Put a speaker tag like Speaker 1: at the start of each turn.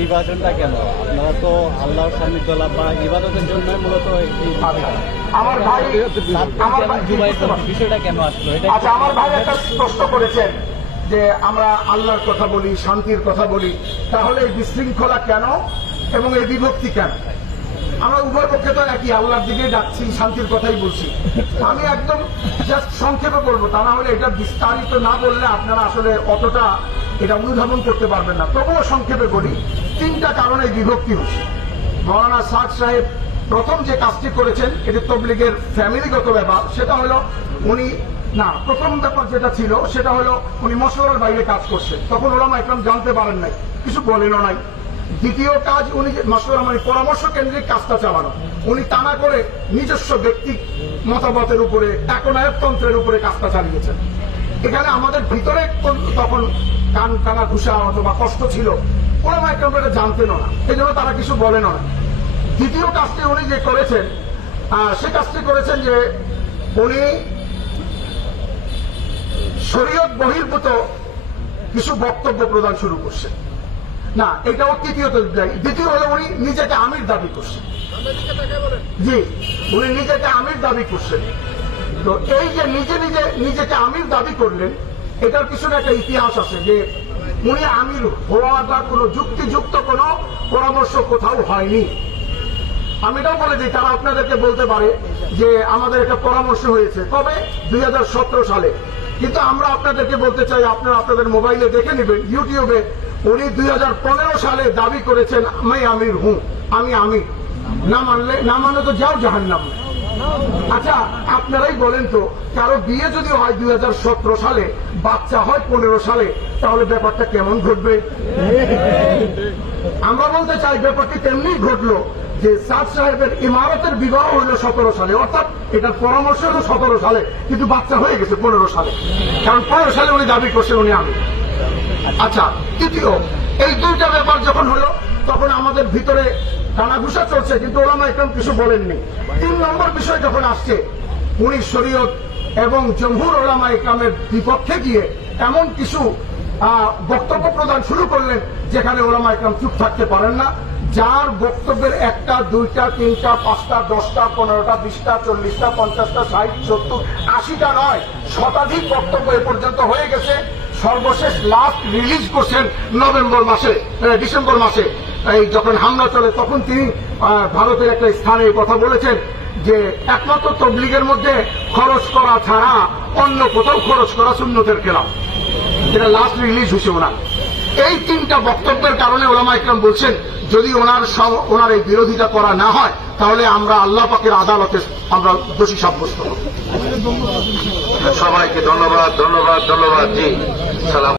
Speaker 1: বিভাজনটা কেন? আপনারা তো আল্লাহর সান্নিধ্য লাভ বা ইবাদতের জন্য মূলত
Speaker 2: আমার ভাই
Speaker 1: বিষয়টা কেন আসলো? এটা
Speaker 2: আচ্ছা আমার ভাই একটা প্রশ্ন করেছেন যে আমরা আল্লাহর কথা বলি শান্তির কথা বলি তাহলে এই বিশৃঙ্খলা কেন এবং এই বিভক্তি কেন? আমরা উভয় পক্ষে তো একই আল্লাহর দিকে ডাকছি শান্তির কথাই বলছি। আমি একদম জাস্ট সংক্ষেপে বলব তা না হলে এটা বিস্তারিত না বললে আপনারা আসলে অতটা এটা অনুধাবন করতে পারবেন না। তবুও সংক্ষেপে বলি, তিনটা কারণে বিভক্তি হচ্ছে। মৌলানা সাদ সাহেব প্রথম যে কাজটি করেছেন, এটি তবলিগের ফ্যামিলিগত ব্যাপার, সেটা হলো উনি, না, প্রথম ব্যাপার যেটা ছিল, সেটা হলো উনি মশলার বাইরে কাজ করছেন। তখন ওলামা একদম জানতে পারেন নাই, কিছু বলেনও নাই। দ্বিতীয় কাজ, উনি যে মশলা মানে পরামর্শ কেন্দ্রিক কাজটা চালানো। উনি টানা করে নিজস্ব ব্যক্তি মতামতের উপরে, একনায়কতন্ত্রের উপরে কাজটা চালিয়েছেন। এখানে আমাদের ভিতরে তখন কান টানা ঘুষা অথবা কষ্ট ছিল ওরা এটা জানতেনও না। এই জন্য তারা কিছু বলেনও না। দ্বিতীয় কাজটি উনি যে করেছেন সে কাজটি করেছেন যে উনি শরীয়ত বহির্ভূত কিছু বক্তব্য প্রদান শুরু করছেন। না এটাও তৃতীয়ত যাই। দ্বিতীয় হলো উনি নিজেকে আমির দাবি করছেন। জি উনি নিজেকে আমির দাবি করছেন। তো এই যে নিজে নিজে, নিজেকে আমির দাবি করলেন, এটার পিছনে একটা ইতিহাস আছে যে উনি আমির হওয়াটা কোনো যুক্তিযুক্ত কোনো পরামর্শ কোথাও হয়নি। আমি এটাও বলে দিই, তারা আপনাদেরকে বলতে পারে যে আমাদের একটা পরামর্শ হয়েছে কবে? দুই সালে। কিন্তু আমরা আপনাদেরকে বলতে চাই, আপনারা আপনাদের মোবাইলে দেখে নেবেন, ইউটিউবে উনি দুই হাজার পনেরো সালে দাবি করেছেন, আমি আমির হুঁ আমি আমির। না মানলে না মানলে তো যাও জাহান্নাম। আচ্ছা আপনারাই বলেন তো, কারও বিয়ে যদি হয় দুই হাজার সতেরো সালে, বাচ্চা হয় পনেরো সালে, তাহলে ব্যাপারটা কেমন ঘটবে? আমরা বলতে চাই ব্যাপারটি তেমনি ঘটলো যে সাদ সাহেবের ইমারতের বিবাহ হলো সতেরো সালে, অর্থাৎ এটার পরামর্শ হলো সতেরো সালে, কিন্তু বাচ্চা হয়ে গেছে পনেরো সালে। কারণ পনেরো সালে উনি দাবি করছেন, উনি আমি। আচ্ছা তৃতীয়, এই দুইটা ব্যাপার যখন হলো, তখন আমাদের ভিতরে টানাঘুষা চলছে, কিন্তু ওলামা একদম কিছু বলেননি। তিন নম্বর বিষয় যখন আসছে, উনি শরীয়ত এবং জমহুর ওলামা ইকরামের বিপক্ষে গিয়ে এমন কিছু বক্তব্য প্রদান শুরু করলেন, যেখানে ওলামা ইকরাম চুপ থাকতে পারেন না। যার বক্তব্যের একটা, দুইটা, তিনটা, পাঁচটা, দশটা, পনেরোটা, বিশটা, চল্লিশটা, পঞ্চাশটা, ষাট, সত্তর, আশিটা নয়, শতাধিক বক্তব্য এ পর্যন্ত হয়ে গেছে। সর্বশেষ লাস্ট রিলিজ করছেন নভেম্বর মাসে ডিসেম্বর মাসে। এই যখন হামলা চলে, তখন তিনি ভারতের একটা স্থানে কথা বলেছেন যে একমাত্র তবলিগের মধ্যে খরচ করা ছাড়া অন্য কোথাও খরচ করা শূন্যতের খেলাফ। যেটা লাস্ট রিলিজ হয়েছে ওনার। এই তিনটা বক্তব্যের কারণে ওলামা ইকরাম বলছেন, যদি ওনার ওনার এই বিরোধিতা করা না হয়, তাহলে আমরা আল্লাহ পাকের আদালতে আমরা দোষী সাব্যস্ত
Speaker 3: সবাইকে ধন্যবাদ ধন্যবাদ ধন্যবাদ, জি। সালাম।